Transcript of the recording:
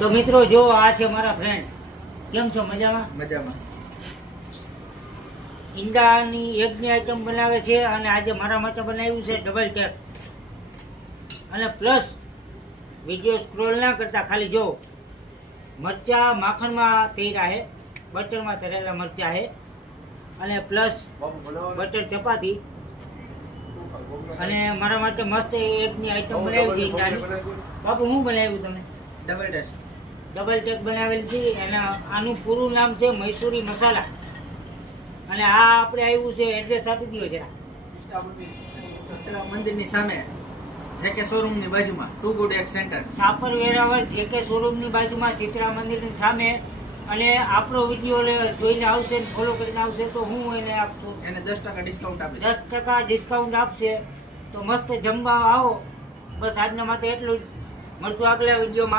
તો મિત્રો જો આ છે મારા ફ્રેન્ડ. કેમ છો? મજામાં? મજામાં. ઈંડાની એગની આઈટમ બનાવે છે અને આજે મારા માટે બનાવ્યું છે ડબલ ટેક. અને પ્લસ વિડીયો સ્ક્રોલ ના કરતા ખાલી જો મરચા માખણમાં તૈરા છે, બટરમાં તળેલા મરચા છે અને પ્લસ બટર ચપાતી અને મારા માટે મસ્ત એગની આઈટમ બનાવી છે ઈંડાની. બાપુ શું બનાવ્યું તમે? ડબલ ટેક બનાવેલી છે. એના આનું પૂરું નામ છે મૈસૂરી મસાલા. અને આ આપણે આવ્યું છે, એડ્રેસ આપી દો જરા. સતરા મંદિરની સામે જેકે શોરૂમની બાજુમાં ટુ ગુડ એક સેન્ટર, સાપર વેરાવળ જેકે શોરૂમની બાજુમાં ચિત્રા મંદિરની સામે. અને આપણો વિડીયો જોઈને આવશે ને ફોલો કરીને આવશે તો હું એને આપશું, એને 10% ડિસ્કાઉન્ટ આપીશ. 10% ડિસ્કાઉન્ટ આપશે. તો મસ્ત જમવા આવો. બસ આજના માટે એટલું જ. મળતું આગલા વિડીયોમાં.